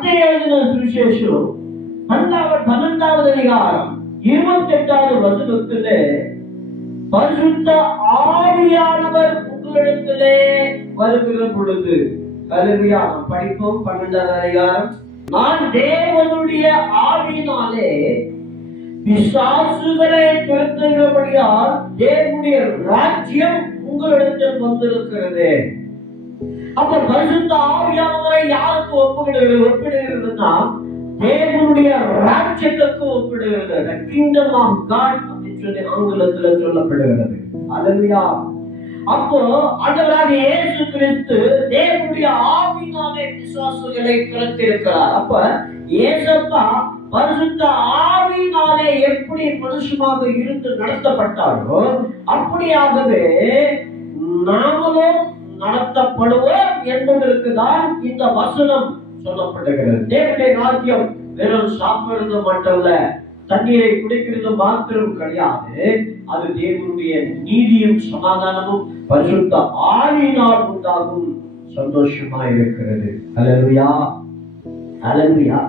மத்தேயு எழுதின சுவிசேஷம் 12வது அதிகாரம் 28வது வசனத்திலே பரிசுத்த ஆவியானவர் உங்களிடத்திலே வருகிற பொழுது, ஹல்லேலூயா, படிப்போம் 12வது அதிகாரம். நான் தேவனுடைய ஆவியினாலே பிசாசுகளை துரத்துகிறபடியால் தேவனுடைய ராஜ்யம் உங்களிடத்தில் வந்திருக்கிறது. அப்ப பரிசுத்த ஆவியானவரை யாருக்கு ஒப்பிடுகிறதுன்னா தேவனுடைய ராஜ்யத்துக்கு ஒப்பிடுகிறது. The kingdom of God அப்படின்னு சொல்லி ஆங்கிலத்தில் சொல்லப்படுகிறது. ஹல்லேலூயா. அப்போ ஆண்டவராகிய இயேசு கிறிஸ்து தேவனுடைய ஆவியினாலே பிசாசுகளை துரத்தியிருக்கிறார். அப்ப இயேசப்பா பரிசுத்த ஆவியினாலே எப்படி மனுஷமாக இருந்து நடத்தப்பட்டாரோ அப்படியாகவே நாமளும் நடத்தப்படுவோம் என்பதற்கு தான் இந்த வசனம் சொல்லப்படுகிறது. தேவனுடைய ராஜ்யம் வெறும் சாப்பிடுறது மட்டுமல்ல, தண்ணீரை குடிக்கிறது மாத்திரம் கிடையாது. அது தேவனுடைய நீதியும் சமாதானமும் பரிசுத்த ஆவியினால் உண்டாகும் சந்தோஷமா இருக்கிறது. ஹல்லேலூயா, ஹல்லேலூயா.